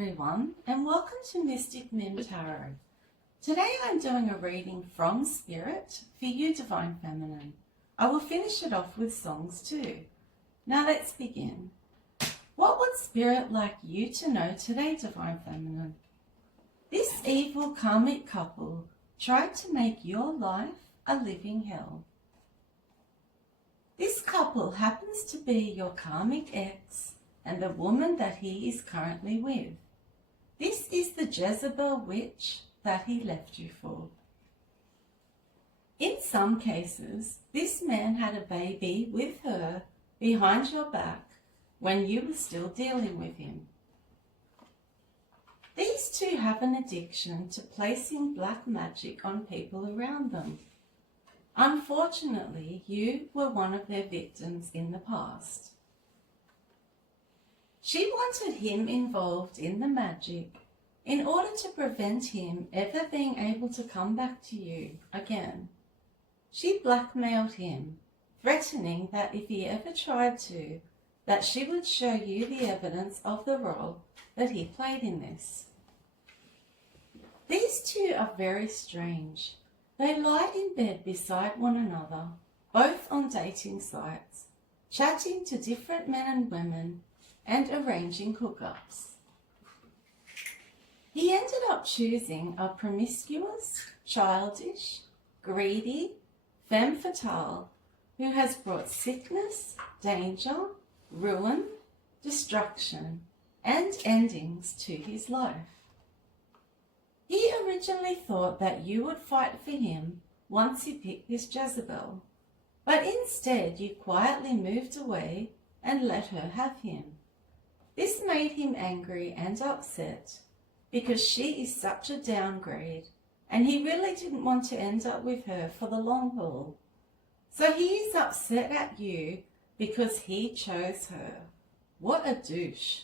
everyone, and welcome to Mystic Mim Tarot. Today I'm doing a reading from Spirit for you, Divine Feminine. I will finish it off with songs too. Now let's begin. What would Spirit like you to know today, Divine Feminine? This evil karmic couple tried to make your life a living hell. This couple happens to be your karmic ex and the woman that he is currently with. This is the Jezebel witch that he left you for. In some cases, this man had a baby with her behind your back when you were still dealing with him. These two have an addiction to placing black magic on people around them. Unfortunately, you were one of their victims in the past. She wanted him involved in the magic in order to prevent him ever being able to come back to you again. She blackmailed him, threatening that if he ever tried to, that she would show you the evidence of the role that he played in this. These two are very strange. They lie in bed beside one another, both on dating sites, chatting to different men and women, and arranging hookups. He ended up choosing a promiscuous, childish, greedy, femme fatale who has brought sickness, danger, ruin, destruction, and endings to his life. He originally thought that you would fight for him once he picked this Jezebel, but instead you quietly moved away and let her have him. This made him angry and upset because she is such a downgrade and he really didn't want to end up with her for the long haul. So he is upset at you because he chose her. What a douche.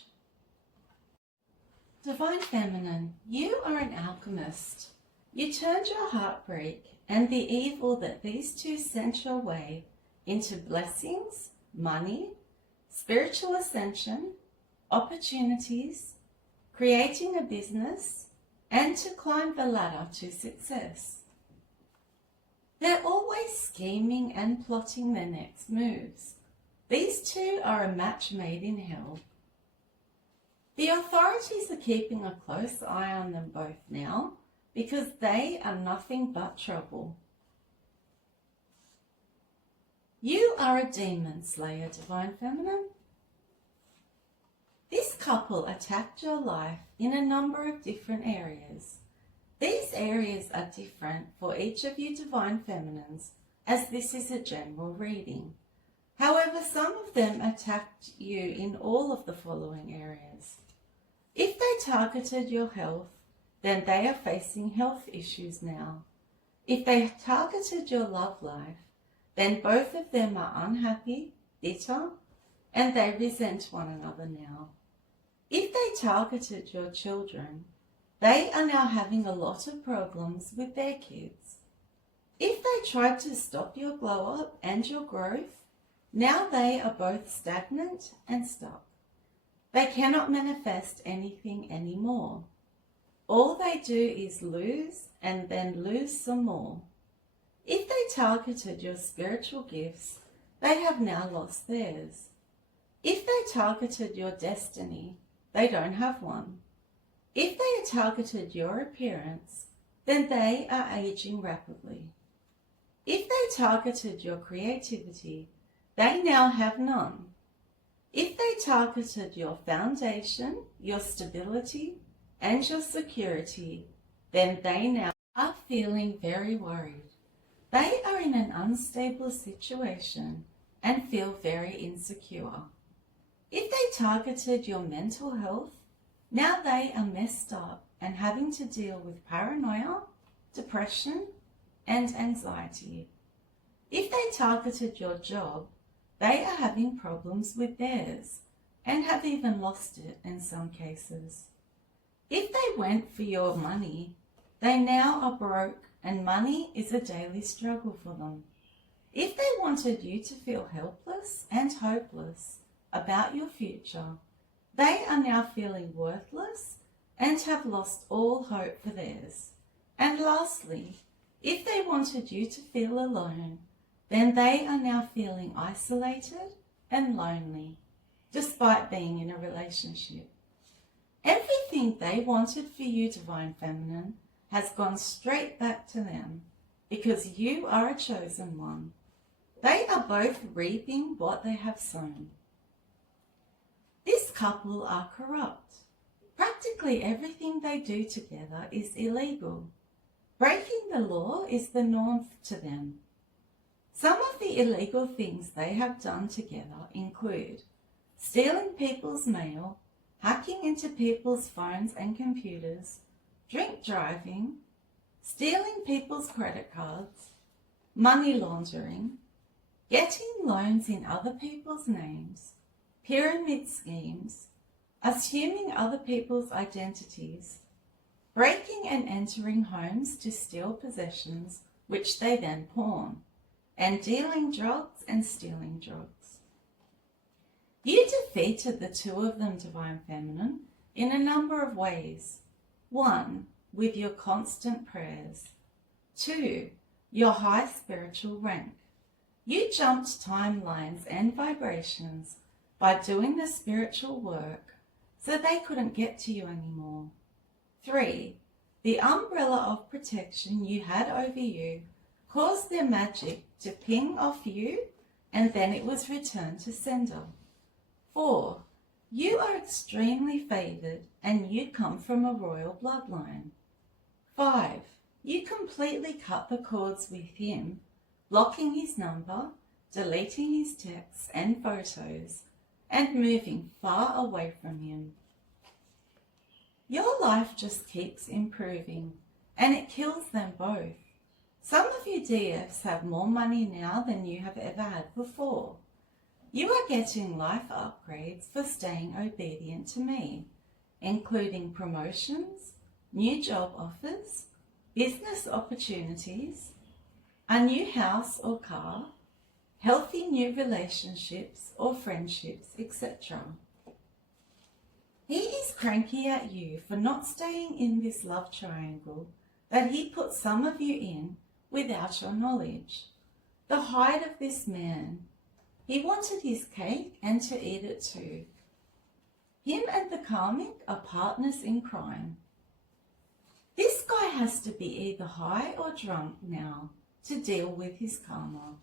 Divine Feminine, you are an alchemist. You turned your heartbreak and the evil that these two sent your way into blessings, money, spiritual ascension, opportunities, creating a business, and to climb the ladder to success. They're always scheming and plotting their next moves. These two are a match made in hell. The authorities are keeping a close eye on them both now because they are nothing but trouble. You are a demon slayer, Divine Feminine. This couple attacked your life in a number of different areas. These areas are different for each of you Divine Feminines, as this is a general reading. However, some of them attacked you in all of the following areas. If they targeted your health, then they are facing health issues now. If they targeted your love life, then both of them are unhappy, bitter, and they resent one another now. If they targeted your children, they are now having a lot of problems with their kids. If they tried to stop your glow up and your growth, now they are both stagnant and stuck. They cannot manifest anything anymore. All they do is lose and then lose some more. If they targeted your spiritual gifts, they have now lost theirs. If they targeted your destiny, they don't have one. If they targeted your appearance, then they are aging rapidly. If they targeted your creativity, they now have none. If they targeted your foundation, your stability, and your security, then they now are feeling very worried. They are in an unstable situation and feel very insecure. If they targeted your mental health, now they are messed up and having to deal with paranoia, depression, and anxiety. If they targeted your job, they are having problems with theirs and have even lost it in some cases. If they went for your money, they now are broke and money is a daily struggle for them. If they wanted you to feel helpless and hopeless about your future, they are now feeling worthless and have lost all hope for theirs. And lastly, if they wanted you to feel alone, then they are now feeling isolated and lonely, despite being in a relationship. Everything they wanted for you, Divine Feminine, has gone straight back to them, because you are a chosen one. They are both reaping what they have sown. This couple are corrupt. Practically everything they do together is illegal. Breaking the law is the norm to them. Some of the illegal things they have done together include stealing people's mail, hacking into people's phones and computers, drink driving, stealing people's credit cards, money laundering, getting loans in other people's names, pyramid schemes, assuming other people's identities, breaking and entering homes to steal possessions which they then pawn, and dealing drugs and stealing drugs. You defeated the two of them, Divine Feminine, in a number of ways. 1, with your constant prayers. 2, your high spiritual rank. You jumped timelines and vibrations by doing the spiritual work so they couldn't get to you anymore. 3, the umbrella of protection you had over you caused their magic to ping off you, and then it was returned to sender. 4, you are extremely favoured and you come from a royal bloodline. 5, you completely cut the cords with him, blocking his number, deleting his texts and photos, and moving far away from him. Your life just keeps improving, and it kills them both. Some of you DFs have more money now than you have ever had before. You are getting life upgrades for staying obedient to me, including promotions, new job offers, business opportunities, a new house or car, healthy new relationships or friendships, etc. He is cranky at you for not staying in this love triangle that he put some of you in without your knowledge. The height of this man, he wanted his cake and to eat it too. Him and the Karmic are partners in crime. This guy has to be either high or drunk now to deal with his karma.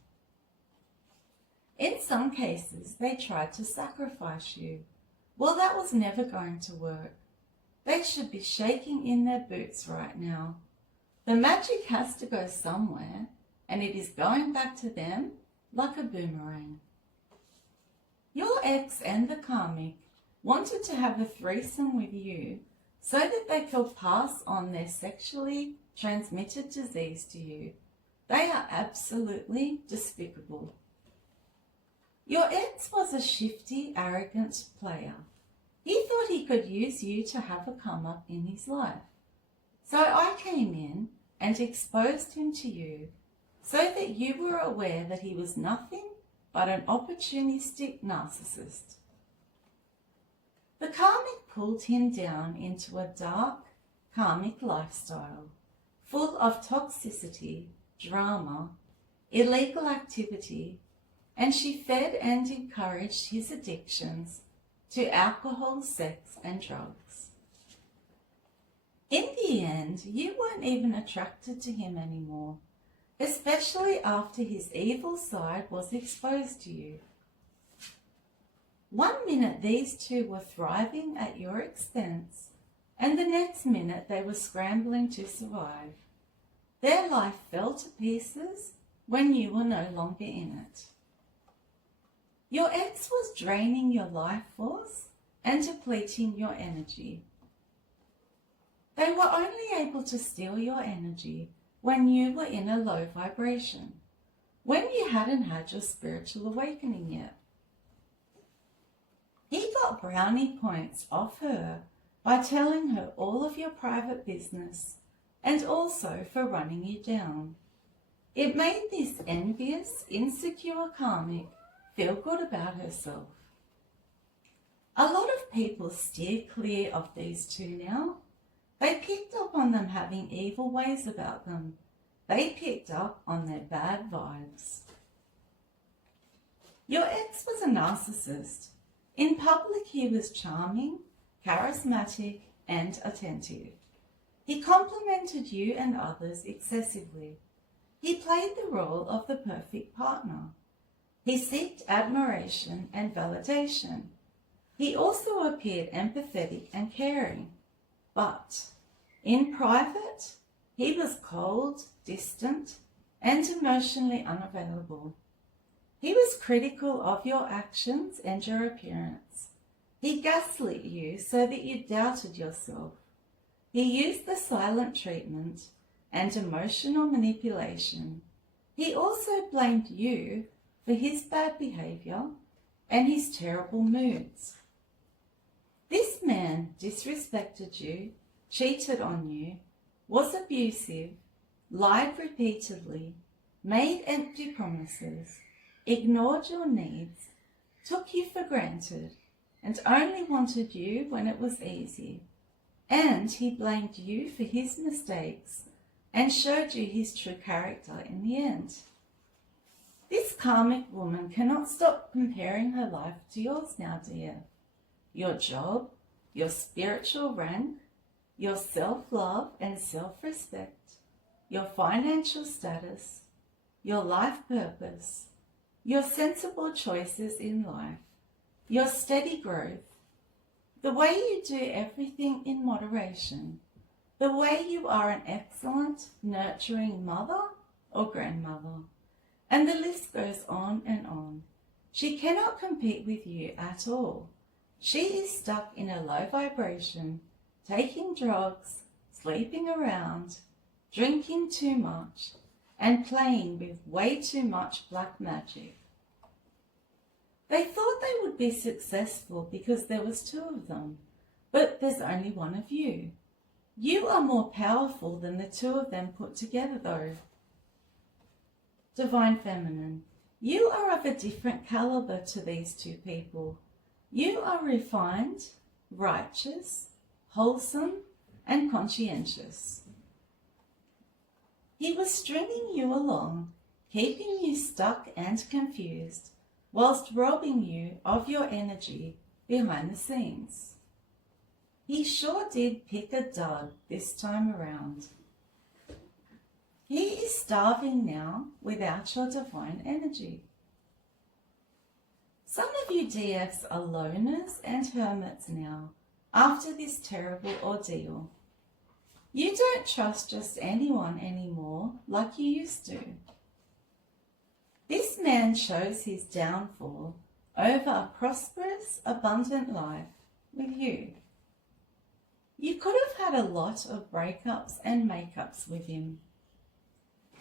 In some cases, they tried to sacrifice you. Well, that was never going to work. They should be shaking in their boots right now. The magic has to go somewhere, and it is going back to them like a boomerang. Your ex and the Karmic wanted to have a threesome with you so that they could pass on their sexually transmitted disease to you. They are absolutely despicable. Your ex was a shifty, arrogant player. He thought he could use you to have a come up in his life. So I came in and exposed him to you so that you were aware that he was nothing but an opportunistic narcissist. The Karmic pulled him down into a dark, Karmic lifestyle, full of toxicity, drama, illegal activity, and she fed and encouraged his addictions to alcohol, sex, and drugs. In the end, you weren't even attracted to him anymore, especially after his evil side was exposed to you. 1 minute these two were thriving at your expense, and the next minute they were scrambling to survive. Their life fell to pieces when you were no longer in it. Your ex was draining your life force and depleting your energy. They were only able to steal your energy when you were in a low vibration, when you hadn't had your spiritual awakening yet. He got brownie points off her by telling her all of your private business and also for running you down. It made this envious, insecure Karmic feel good about herself. A lot of people steer clear of these two now They picked up on them having evil ways about them. They picked up on their bad vibes. Your ex was a narcissist. In public, he was charming, charismatic, and attentive. He complimented you and others excessively. He played the role of the perfect partner. He sought admiration and validation. He also appeared empathetic and caring. But in private, he was cold, distant, and emotionally unavailable. He was critical of your actions and your appearance. He gaslit you so that you doubted yourself. He used the silent treatment and emotional manipulation. He also blamed you for his bad behavior and his terrible moods. This man disrespected you, cheated on you, was abusive, lied repeatedly, made empty promises, ignored your needs, took you for granted, and only wanted you when it was easy. And he blamed you for his mistakes and showed you his true character in the end. This karmic woman cannot stop comparing her life to yours now, dear. Your job, your spiritual rank, your self-love and self-respect, your financial status, your life purpose, your sensible choices in life, your steady growth, the way you do everything in moderation, the way you are an excellent, nurturing mother or grandmother, and the list goes on and on. She cannot compete with you at all. She is stuck in a low vibration, taking drugs, sleeping around, drinking too much, and playing with way too much black magic. They thought they would be successful because there was two of them, but there's only one of you. You are more powerful than the two of them put together, though. Divine Feminine, you are of a different caliber to these two people. You are refined, righteous, wholesome, and conscientious. He was stringing you along, keeping you stuck and confused, whilst robbing you of your energy behind the scenes. He sure did pick a dud this time around. He is starving now without your divine energy. Some of you DFs are loners and hermits now after this terrible ordeal. You don't trust just anyone anymore like you used to. This man chose his downfall over a prosperous, abundant life with you. You could have had a lot of breakups and makeups with him.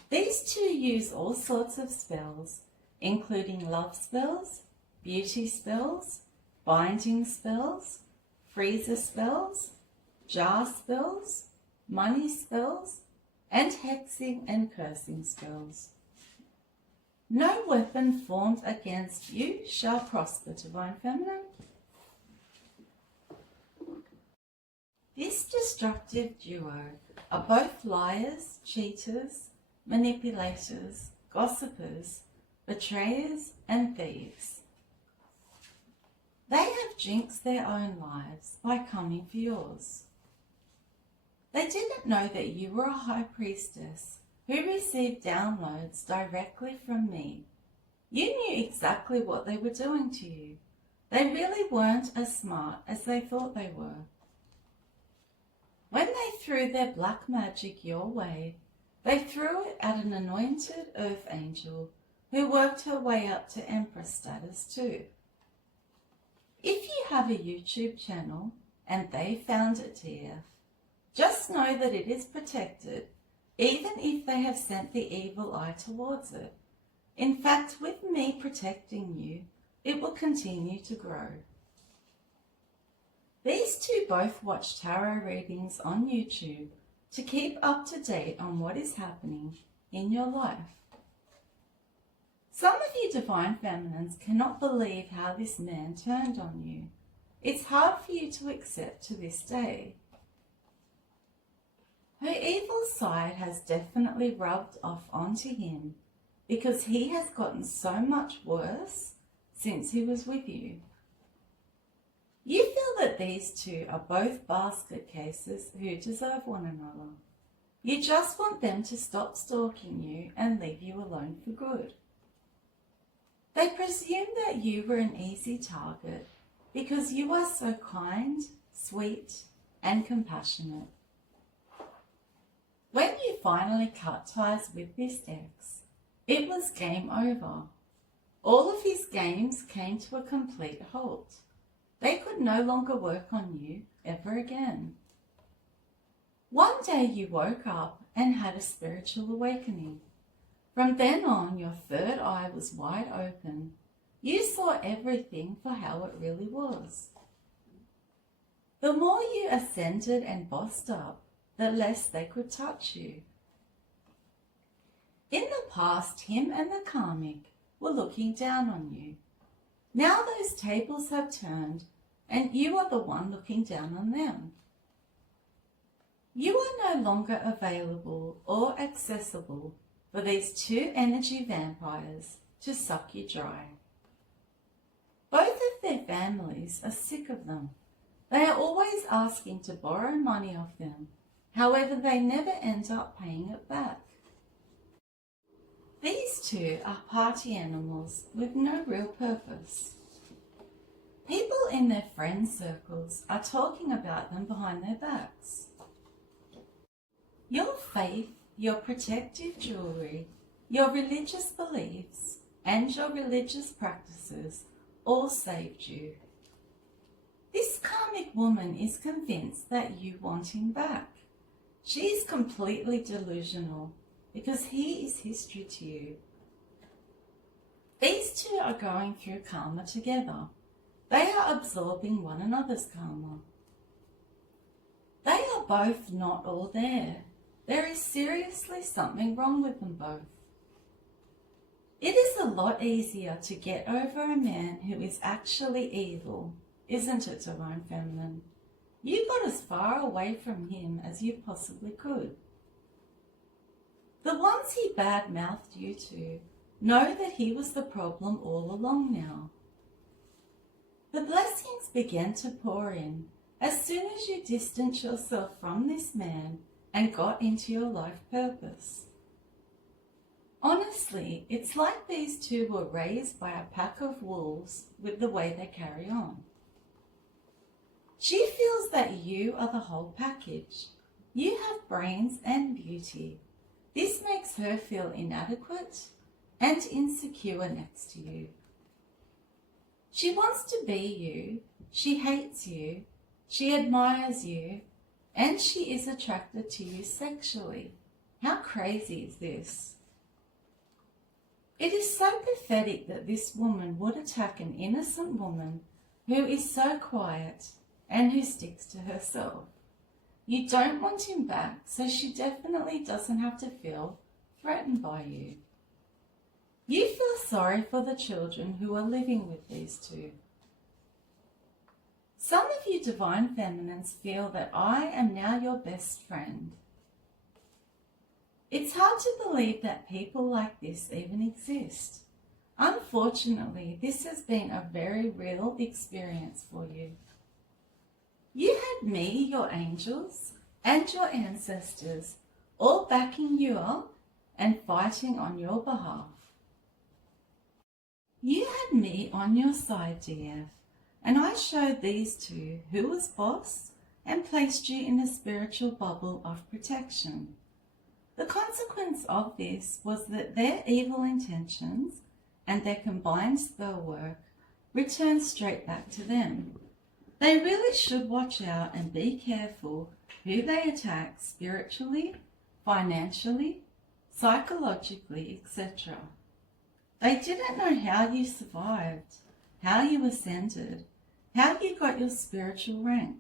These two use all sorts of spells, including love spells, beauty spells, binding spells, freezer spells, jar spells, money spells, and hexing and cursing spells. No weapon formed against you shall prosper, Divine Feminine. This destructive duo are both liars, cheaters, manipulators, gossipers, betrayers, and thieves. They have jinxed their own lives by coming for yours. They didn't know that you were a high priestess who received downloads directly from me. You knew exactly what they were doing to you. They really weren't as smart as they thought they were. When they threw their black magic your way, they threw it at an anointed earth angel who worked her way up to Empress status too. If you have a YouTube channel and they found it here, just know that it is protected, even if they have sent the evil eye towards it. In fact, with me protecting you, it will continue to grow. These two both watch tarot readings on YouTube to keep up to date on what is happening in your life. Some of you Divine Feminines cannot believe how this man turned on you. It's hard for you to accept to this day. Her evil side has definitely rubbed off onto him because he has gotten so much worse since he was with you. You feel that these two are both basket cases who deserve one another. You just want them to stop stalking you and leave you alone for good. They presume that you were an easy target because you are so kind, sweet, and compassionate. When you finally cut ties with this ex, it was game over. All of his games came to a complete halt. They could no longer work on you ever again. One day you woke up and had a spiritual awakening. From then on, your third eye was wide open. You saw everything for how it really was. The more you ascended and bossed up, the less they could touch you. In the past, him and the Karmic were looking down on you. Now those tables have turned and you are the one looking down on them. You are no longer available or accessible for these two energy vampires to suck you dry. Both of their families are sick of them. They are always asking to borrow money off them. However, they never end up paying it back. These two are party animals with no real purpose. People in their friend circles are talking about them behind their backs. Your faith, your protective jewelry, your religious beliefs, and your religious practices all saved you. This karmic woman is convinced that you want him back. She is completely delusional because he is history to you. These two are going through karma together. They are absorbing one another's karma. They are both not all there. There is seriously something wrong with them both. It is a lot easier to get over a man who is actually evil, isn't it, Divine Feminine? You got as far away from him as you possibly could. The ones he bad-mouthed you to know that he was the problem all along now. The blessings began to pour in as soon as you distanced yourself from this man and got into your life purpose. Honestly, it's like these two were raised by a pack of wolves with the way they carry on. She feels that you are the whole package. You have brains and beauty. This makes her feel inadequate and insecure next to you. She wants to be you, she hates you, she admires you, and she is attracted to you sexually. How crazy is this? It is so pathetic that this woman would attack an innocent woman who is so quiet and who sticks to herself. You don't want him back, so she definitely doesn't have to feel threatened by you. You feel sorry for the children who are living with these two. Some of you Divine Feminines feel that I am now your best friend. It's hard to believe that people like this even exist. Unfortunately, this has been a very real experience for you. You had me, your angels, and your ancestors all backing you up and fighting on your behalf. You had me on your side, DF, and I showed these two who was boss and placed you in a spiritual bubble of protection. The consequence of this was that their evil intentions and their combined spell work returned straight back to them. They really should watch out and be careful who they attack spiritually, financially, psychologically, etc. They didn't know how you survived, how you ascended, how you got your spiritual rank,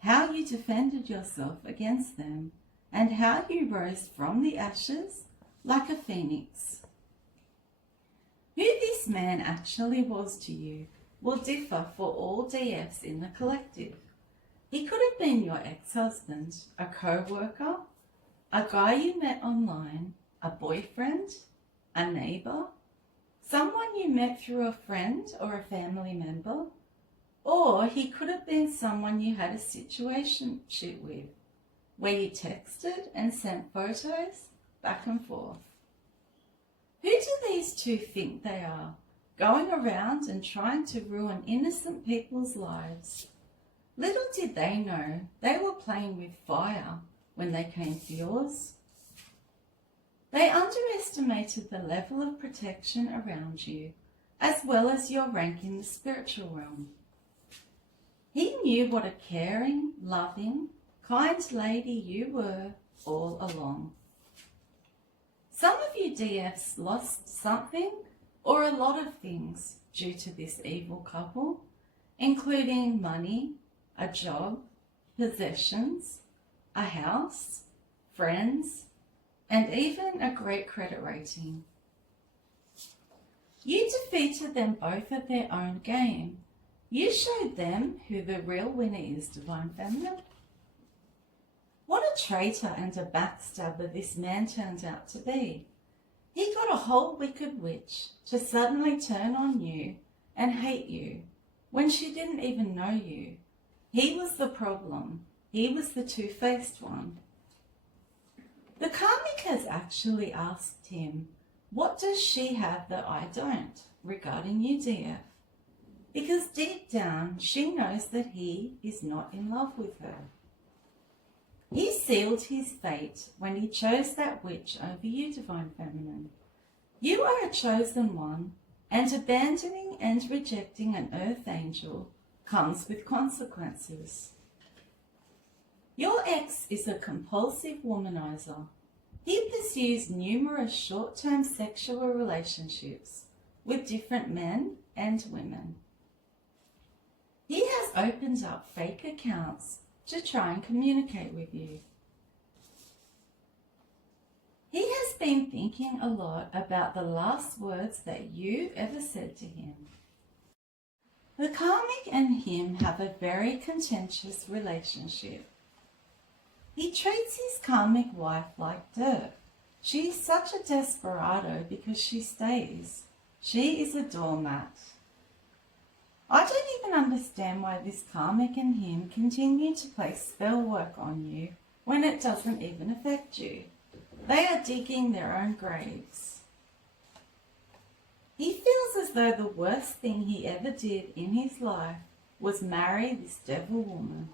how you defended yourself against them, and how you rose from the ashes like a phoenix. Who this man actually was to you will differ for all DFs in the collective. He could have been your ex-husband, a co-worker, A guy you met online, a boyfriend, a neighbour, someone you met through a friend or a family member, or he could have been someone you had a situationship with, where you texted and sent photos back and forth. Who do these two think they are, going around and trying to ruin innocent people's lives? Little did they know they were playing with fire when they came for yours. They underestimated the level of protection around you, as well as your rank in the spiritual realm. He knew what a caring, loving, kind lady you were all along. Some of you DFs lost something or a lot of things due to this evil couple, including money, a job, possessions, a house, friends, and even a great credit rating. You defeated them both at their own game. You showed them who the real winner is, Divine Feminine. What a traitor and a backstabber this man turned out to be. He got a whole wicked witch to suddenly turn on you and hate you when she didn't even know you. He was the problem. He was the two-faced one. The Karmic has actually asked him, what does she have that I don't regarding you, DF? Because deep down she knows that he is not in love with her. He sealed his fate when he chose that witch over you, Divine Feminine. You are a chosen one, and abandoning and rejecting an earth angel comes with consequences. Your ex is a compulsive womanizer. He pursues numerous short-term sexual relationships with different men and women. He has opened up fake accounts to try and communicate with you. He has been thinking a lot about the last words that you ever said to him. The Karmic and him have a very contentious relationship. He treats his Karmic wife like dirt. She is such a desperado because she stays. She is a doormat. I don't even understand why this Karmic and him continue to play spell work on you when it doesn't even affect you. They are digging their own graves. He feels as though the worst thing he ever did in his life was marry this devil woman.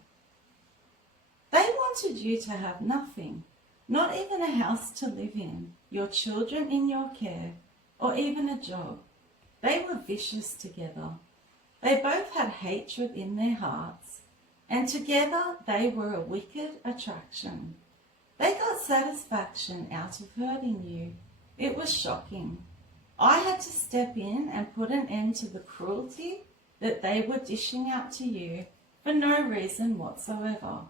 They wanted you to have nothing, not even a house to live in, your children in your care, or even a job. They were vicious together. They both had hatred in their hearts, and together they were a wicked attraction. They got satisfaction out of hurting you. It was shocking. I had to step in and put an end to the cruelty that they were dishing out to you for no reason whatsoever.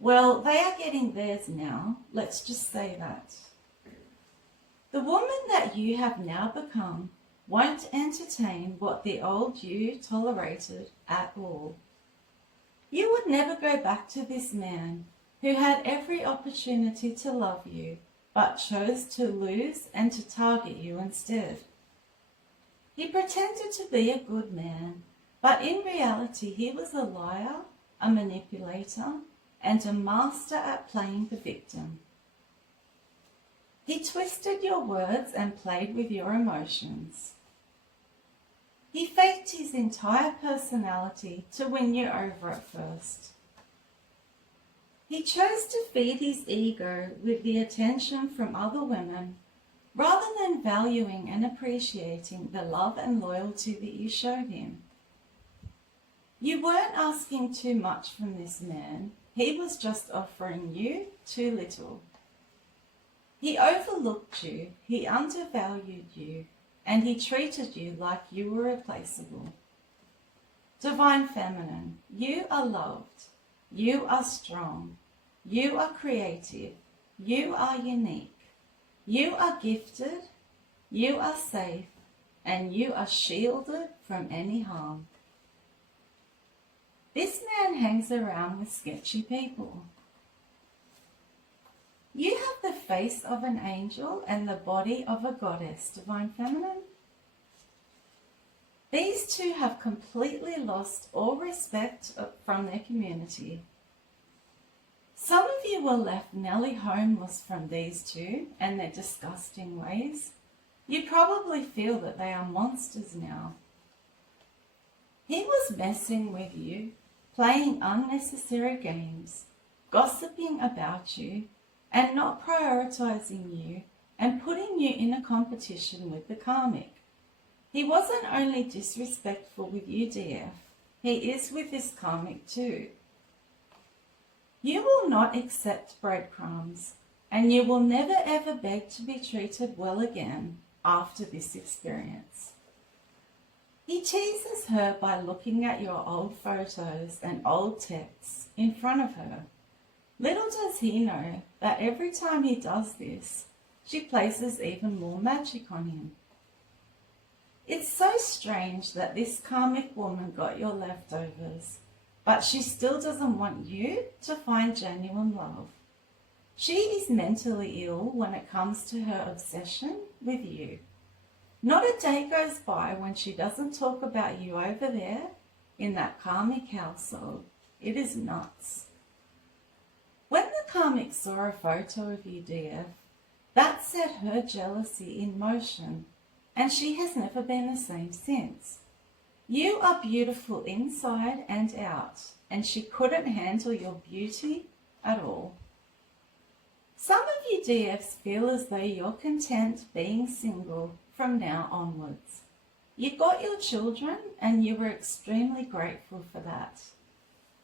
Well, they are getting theirs now, let's just say that. The woman that you have now become won't entertain what the old you tolerated at all. You would never go back to this man who had every opportunity to love you, but chose to lose and to target you instead. He pretended to be a good man, but in reality he was a liar, a manipulator, and a master at playing the victim. He twisted your words and played with your emotions. He faked his entire personality to win you over at first. He chose to feed his ego with the attention from other women rather than valuing and appreciating the love and loyalty that you showed him. You weren't asking too much from this man. He was just offering you too little. He overlooked you, he undervalued you, and he treated you like you were replaceable. Divine Feminine, you are loved, you are strong, you are creative, you are unique, you are gifted, you are safe, and you are shielded from any harm. This man hangs around with sketchy people. You have the face of an angel and the body of a goddess, Divine Feminine. These two have completely lost all respect from their community. Some of you were left nearly homeless from these two and their disgusting ways. You probably feel that they are monsters now. He was messing with you, playing unnecessary games, gossiping about you, and not prioritizing you and putting you in a competition with the Karmic. He wasn't only disrespectful with you, DF, he is with this Karmic too. You will not accept breadcrumbs, and you will never ever beg to be treated well again after this experience. He teases her by looking at your old photos and old texts in front of her. Little does he know that every time he does this, she places even more magic on him. It's so strange that this Karmic woman got your leftovers, but she still doesn't want you to find genuine love. She is mentally ill when it comes to her obsession with you. Not a day goes by when she doesn't talk about you over there in that Karmic household. It is nuts. When the Karmic saw a photo of you, DF, that set her jealousy in motion, and she has never been the same since. You are beautiful inside and out, and she couldn't handle your beauty at all. Some of you DFs feel as though you're content being single from now onwards. You got your children and you were extremely grateful for that.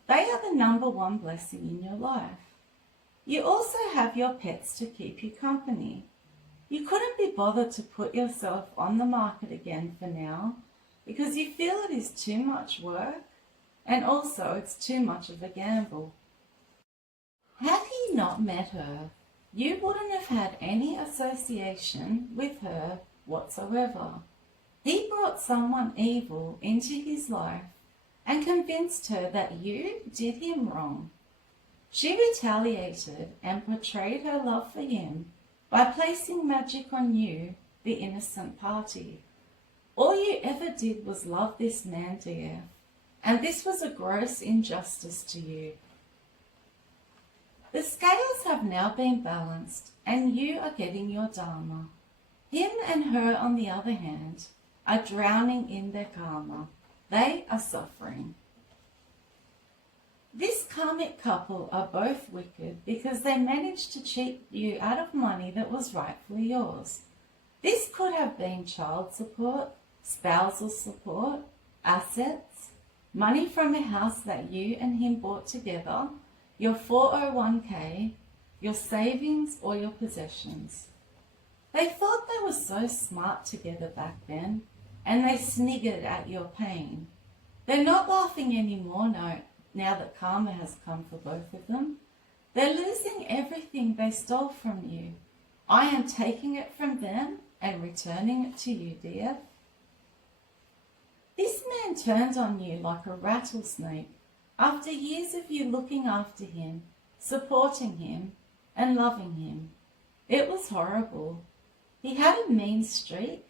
They are the number one blessing in your life. You also have your pets to keep you company. You couldn't be bothered to put yourself on the market again for now because you feel it is too much work and also it's too much of a gamble. Had he not met her, you wouldn't have had any association with her whatsoever. He brought someone evil into his life and convinced her that you did him wrong. She retaliated and portrayed her love for him by placing magic on you, the innocent party. All you ever did was love this man, dear, and this was a gross injustice to you. The scales have now been balanced, and you are getting your dharma. Him and her, on the other hand, are drowning in their karma. They are suffering. This Karmic couple are both wicked because they managed to cheat you out of money that was rightfully yours. This could have been child support, spousal support, assets, money from a house that you and him bought together, your 401k, your savings or your possessions. They thought they were so smart together back then, and they sniggered at your pain. They're not laughing anymore now that karma has come for both of them. They're losing everything they stole from you. I am taking it from them and returning it to you, dear. This man turned on you like a rattlesnake after years of you looking after him, supporting him, and loving him. It was horrible. He had a mean streak,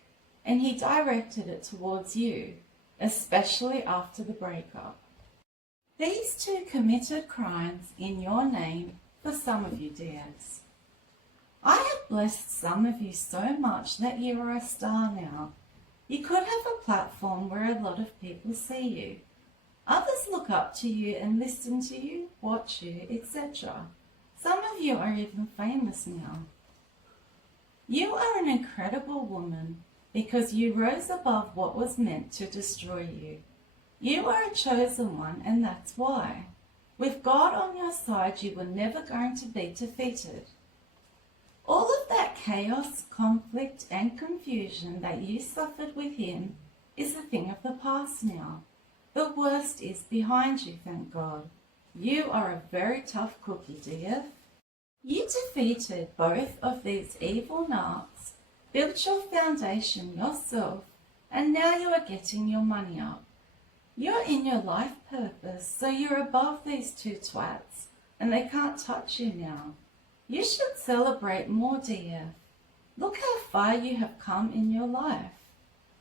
and he directed it towards you, especially after the breakup. These two committed crimes in your name for some of you, dears. I have blessed some of you so much that you are a star now. You could have a platform where a lot of people see you. Others look up to you and listen to you, watch you, etc. Some of you are even famous now. You are an incredible woman because you rose above what was meant to destroy you. You are a chosen one, and that's why. With God on your side, you were never going to be defeated. All of that chaos, conflict, and confusion that you suffered with him is a thing of the past now. The worst is behind you, thank God. You are a very tough cookie, dear. You defeated both of these evil narcs, built your foundation yourself, and now you are getting your money up. You're in your life purpose, so you're above these two twats, and they can't touch you now. You should celebrate more, dear. Look how far you have come in your life.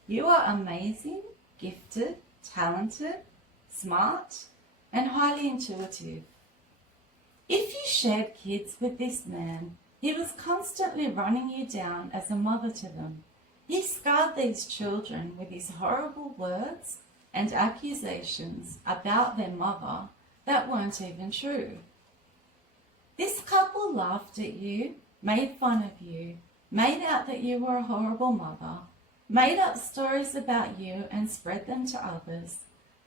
You are amazing, gifted, talented, smart, and highly intuitive. If you shared kids with this man, he was constantly running you down as a mother to them. He scarred these children with his horrible words and accusations about their mother that weren't even true. This couple laughed at you, made fun of you, made out that you were a horrible mother, made up stories about you and spread them to others,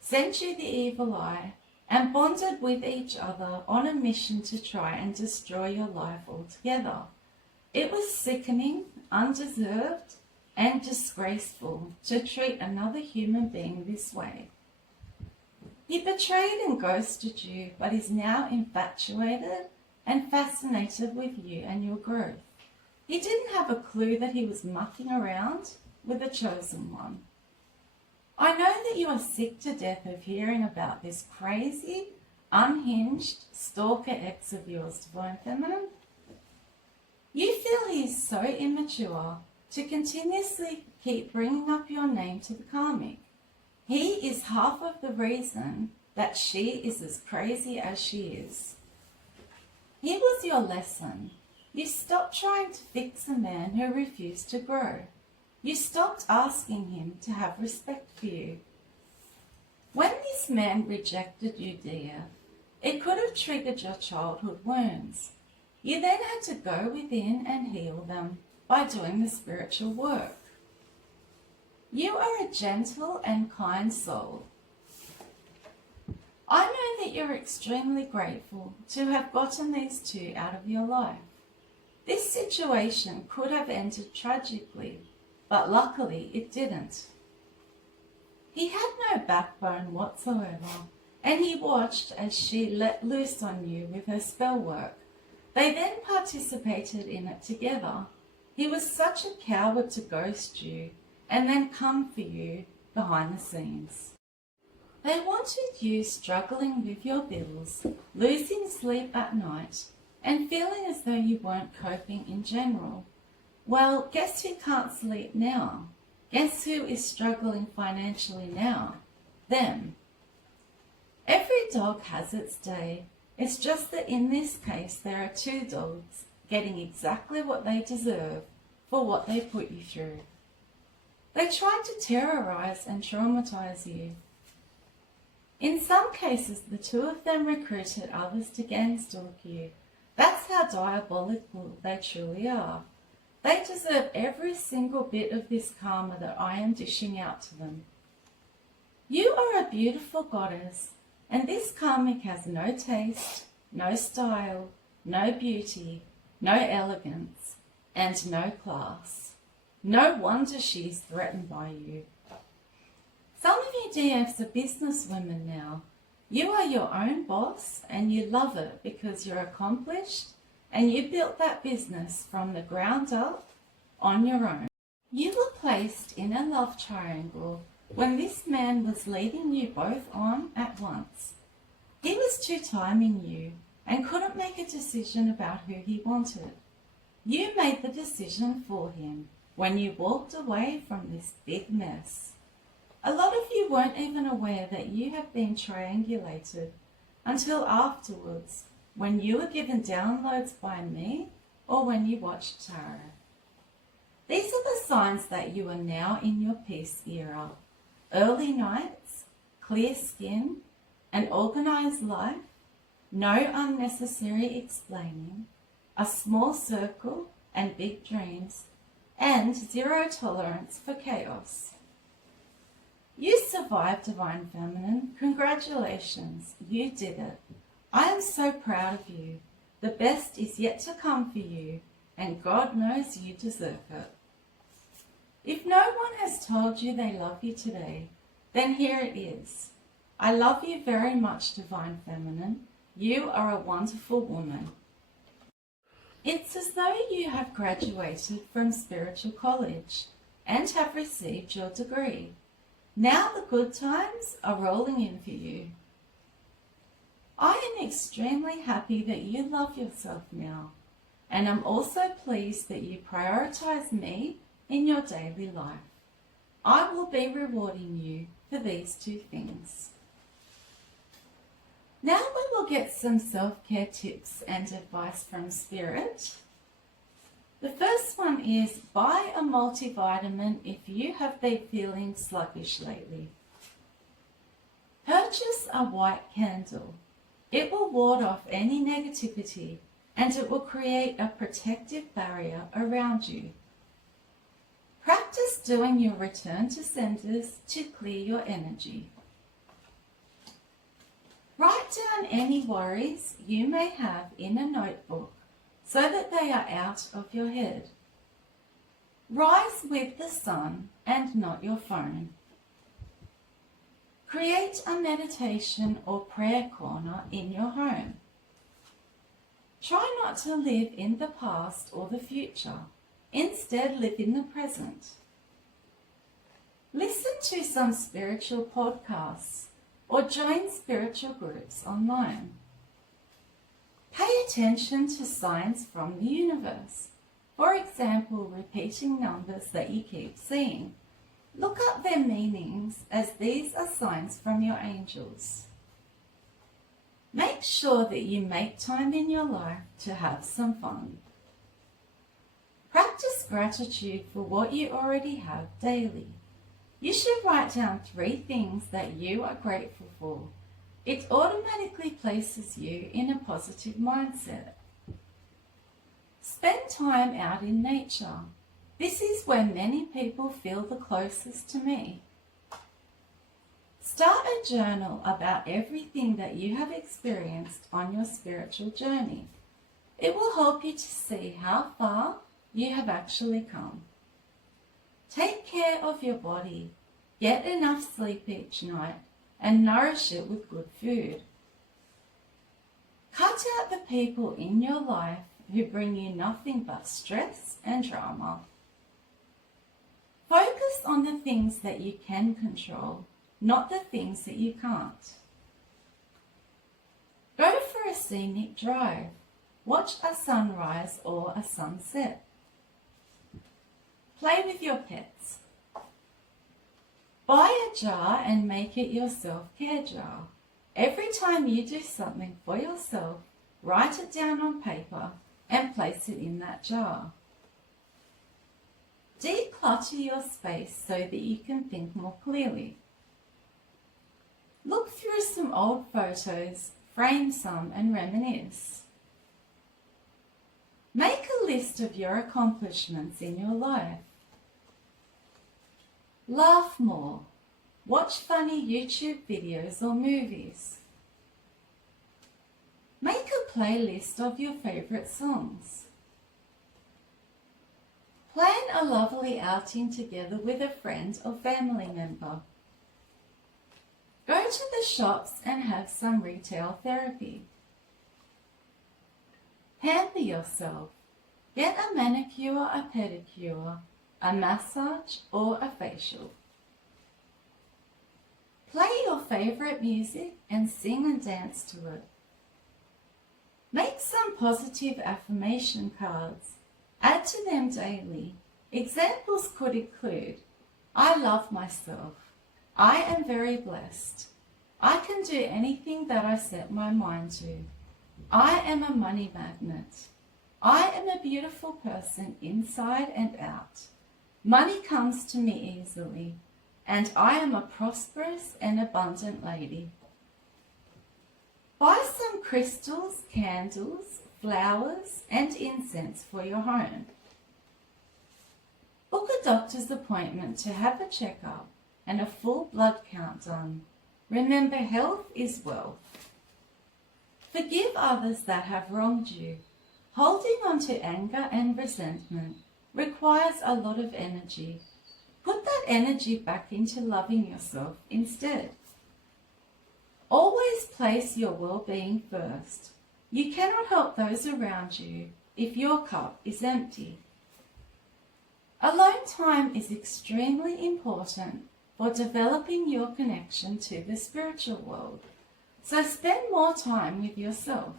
sent you the evil eye, and bonded with each other on a mission to try and destroy your life altogether. It was sickening, undeserved, and disgraceful to treat another human being this way. He betrayed and ghosted you, but is now infatuated and fascinated with you and your growth. He didn't have a clue that he was mucking around with the chosen one. I know that you are sick to death of hearing about this crazy, unhinged stalker ex of yours, Divine Feminine. You feel he is so immature to continuously keep bringing up your name to the Karmic. He is half of the reason that she is as crazy as she is. He was your lesson. You stopped trying to fix a man who refused to grow. You stopped asking him to have respect for you. When this man rejected you, dear, it could have triggered your childhood wounds. You then had to go within and heal them by doing the spiritual work. You are a gentle and kind soul. I know that you're extremely grateful to have gotten these two out of your life. This situation could have ended tragically, but luckily it didn't. He had no backbone whatsoever, and he watched as she let loose on you with her spell work. They then participated in it together. He was such a coward to ghost you and then come for you behind the scenes. They wanted you struggling with your bills, losing sleep at night, and feeling as though you weren't coping in general. Well, guess who can't sleep now? Guess who is struggling financially now? Them. Every dog has its day. It's just that in this case there are two dogs getting exactly what they deserve for what they put you through. They tried to terrorize and traumatize you. In some cases, the two of them recruited others to gang stalk you. That's how diabolical they truly are. They deserve every single bit of this karma that I am dishing out to them. You are a beautiful goddess, and this karmic has no taste, no style, no beauty, no elegance, and no class. No wonder she's threatened by you. Some of you DFs are businesswomen now. You are your own boss and you love it because you're accomplished and you built that business from the ground up on your own. You were placed in a love triangle when this man was leading you both on at once. He was two-timing you and couldn't make a decision about who he wanted. You made the decision for him when you walked away from this big mess. A lot of you weren't even aware that you had been triangulated until afterwards, when you were given downloads by me or when you watched tarot. These are the signs that you are now in your peace era. Early nights, clear skin, an organized life, no unnecessary explaining, a small circle and big dreams, and zero tolerance for chaos. You survived, Divine Feminine. Congratulations, you did it. I am so proud of you. The best is yet to come for you, and God knows you deserve it. If no one has told you they love you today, then here it is. I love you very much, Divine Feminine. You are a wonderful woman. It's as though you have graduated from spiritual college and have received your degree. Now the good times are rolling in for you. I am extremely happy that you love yourself now. and I'm also pleased that you prioritize me in your daily life. I will be rewarding you for these two things. Now we will get some self-care tips and advice from Spirit. The first one is buy a multivitamin if you have been feeling sluggish lately. Purchase a white candle. It will ward off any negativity and it will create a protective barrier around you. Practice doing your return to centers to clear your energy. Write down any worries you may have in a notebook so that they are out of your head. Rise with the sun and not your phone. Create a meditation or prayer corner in your home. Try not to live in the past or the future. Instead, live in the present. Listen to some spiritual podcasts or join spiritual groups online. Pay attention to signs from the universe. For example, repeating numbers that you keep seeing. Look up their meanings, as these are signs from your angels. Make sure that you make time in your life to have some fun. Practice gratitude for what you already have daily. You should write down 3 things that you are grateful for. It automatically places you in a positive mindset. Spend time out in nature. This is where many people feel the closest to me. Start a journal about everything that you have experienced on your spiritual journey. It will help you to see how far you have actually come. Take care of your body. Get enough sleep each night and nourish it with good food. Cut out the people in your life who bring you nothing but stress and drama. Focus on the things that you can control, not the things that you can't. Go for a scenic drive. Watch a sunrise or a sunset. Play with your pets. Buy a jar and make it your self-care jar. Every time you do something for yourself, write it down on paper and place it in that jar. Declutter your space so that you can think more clearly. Look through some old photos, frame some and reminisce. Make a list of your accomplishments in your life. Laugh more. Watch funny YouTube videos or movies. Make a playlist of your favourite songs. Plan a lovely outing together with a friend or family member. Go to the shops and have some retail therapy. Pamper yourself. Get a manicure, a pedicure, a massage or a facial. Play your favourite music and sing and dance to it. Make some positive affirmation cards. Add to them daily. Examples could include, I love myself. I am very blessed. I can do anything that I set my mind to. I am a money magnet. I am a beautiful person inside and out. Money comes to me easily, and I am a prosperous and abundant lady. Buy some crystals, candles, flowers, and incense for your home. Book a doctor's appointment to have a checkup and a full blood count done. Remember, health is wealth. Forgive others that have wronged you. Holding on to anger and resentment requires a lot of energy. Put that energy back into loving yourself instead. Always place your well-being first. You cannot help those around you if your cup is empty. Alone time is extremely important for developing your connection to the spiritual world. So spend more time with yourself.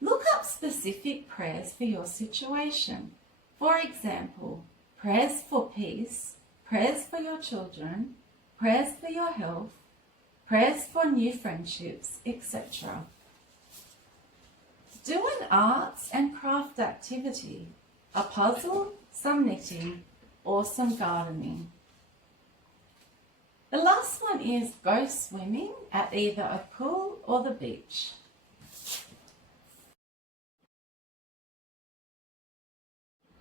Look up specific prayers for your situation. For example, prayers for peace, prayers for your children, prayers for your health, prayers for new friendships, etc. Do an arts and craft activity, a puzzle, some knitting, or some gardening. The last one is go swimming at either a pool or the beach.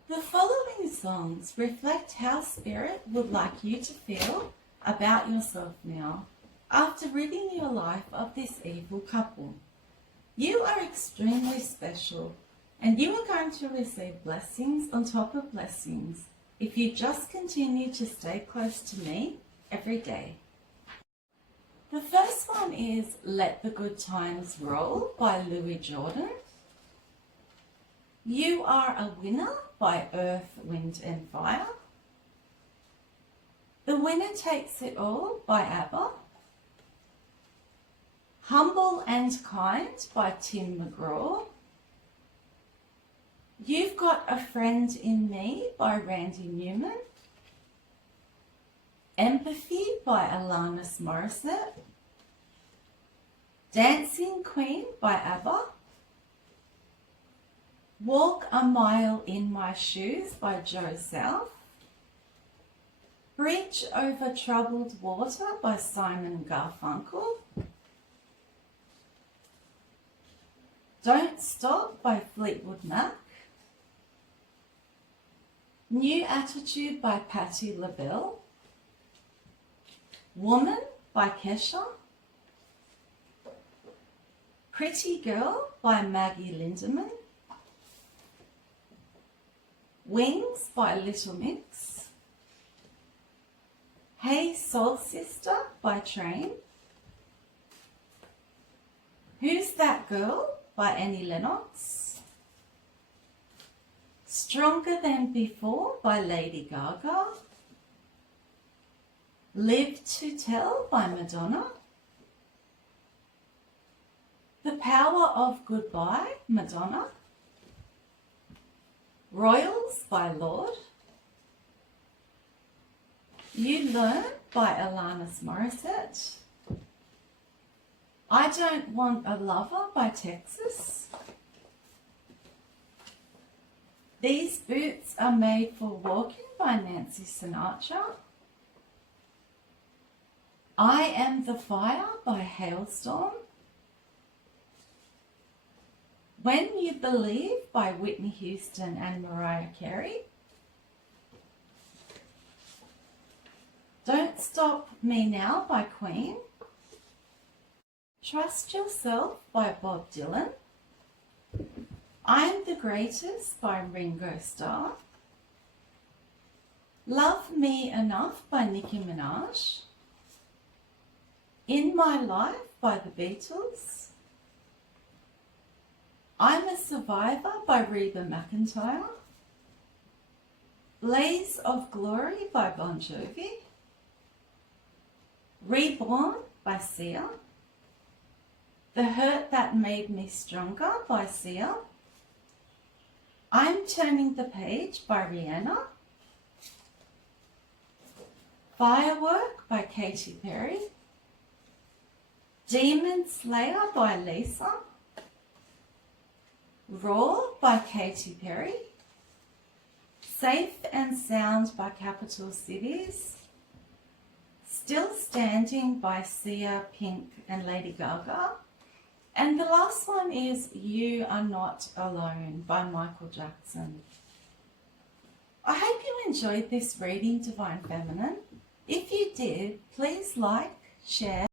The following songs reflect how Spirit would like you to feel about yourself now after ridding your life of this evil couple. You are extremely special, and you are going to receive blessings on top of blessings if you just continue to stay close to me every day. The first one is Let the Good Times Roll by Louis Jordan. You Are a Winner by Earth, Wind and Fire. The Winner Takes It All by ABBA. Humble and Kind by Tim McGraw. You've Got a Friend in Me by Randy Newman. Empathy by Alanis Morissette. Dancing Queen by ABBA. Walk a Mile in My Shoes by Joe South. Bridge Over Troubled Water by Simon Garfunkel. Don't Stop by Fleetwood Mac. New Attitude by Patti LaBelle. Woman by Kesha. Pretty Girl by Maggie Lindemann. Wings by Little Mix. Hey Soul Sister by Train. Who's That Girl by Annie Lennox. Stronger Than Before by Lady Gaga. Live to Tell by Madonna. The Power of Goodbye, Madonna. Royals by Lord. You Learn by Alanis Morissette. I Don't Want a Lover by Texas. These Boots Are Made for Walking by Nancy Sinatra. I Am the Fire by Hailstorm. When You Believe by Whitney Houston and Mariah Carey. Don't Stop Me Now by Queen. Trust Yourself by Bob Dylan. I'm the Greatest by Ringo Starr. Love Me Enough by Nicki Minaj. In My Life by the Beatles. I'm a Survivor by Reba McEntire. Blaze of Glory by Bon Jovi. Reborn by Sia. The Hurt That Made Me Stronger by Sia. I'm Turning the Page by Rihanna. Firework by Katy Perry. Demon Slayer by Lisa. Raw by Katy Perry. Safe and Sound by Capital Cities. Still Standing by Sia, Pink and Lady Gaga. And the last one is You Are Not Alone by Michael Jackson. I hope you enjoyed this reading, Divine Feminine. If you did, please like, share,